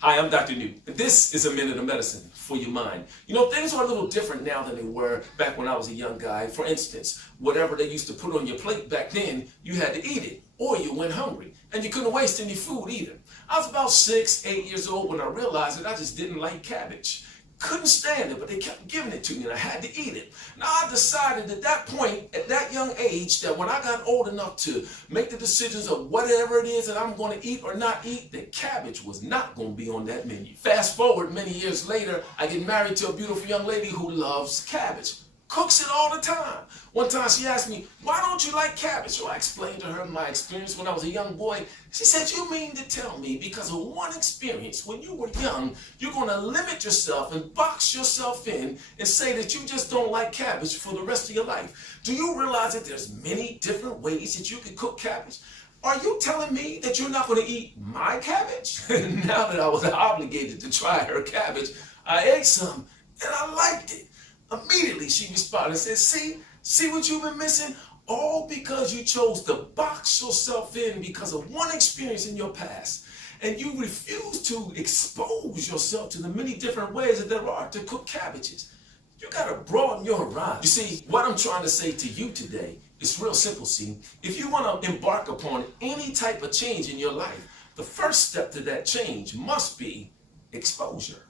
Hi, I'm Dr. New, and this is a minute of medicine for your mind. You know, things are a little different now than they were back when I was a young guy. For instance, whatever they used to put on your plate back then, you had to eat it, or you went hungry, and you couldn't waste any food either. I was about 6, 8 years old when I realized that I just didn't like cabbage. Couldn't stand it, but they kept giving it to me and I had to eat it. Now I decided at that point, at that young age, that when I got old enough to make the decisions of whatever it is that I'm going to eat or not eat, that cabbage was not going to be on that menu. Fast forward many years later, I get married to a beautiful young lady who loves cabbage. Cooks it all the time. One time she asked me, why don't you like cabbage? So I explained to her my experience when I was a young boy. She said, you mean to tell me because of one experience when you were young, you're going to limit yourself and box yourself in and say that you just don't like cabbage for the rest of your life? Do you realize that there's many different ways that you can cook cabbage? Are you telling me that you're not going to eat my cabbage? Now that I was obligated to try her cabbage, I ate some and I liked it. Immediately she responded and said, see what you've been missing? All because you chose to box yourself in because of one experience in your past. And you refuse to expose yourself to the many different ways that there are to cook cabbages. You got to broaden your horizon. You see, what I'm trying to say to you today is real simple, see. If you want to embark upon any type of change in your life, the first step to that change must be exposure.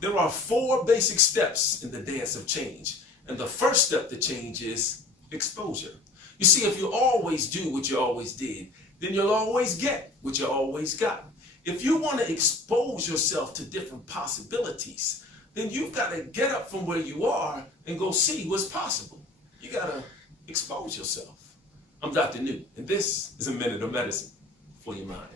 There are 4 basic steps in the dance of change. And the first step to change is exposure. You see, if you always do what you always did, then you'll always get what you always got. If you want to expose yourself to different possibilities, then you've got to get up from where you are and go see what's possible. You got to expose yourself. I'm Dr. New, and this is a minute of medicine for your mind.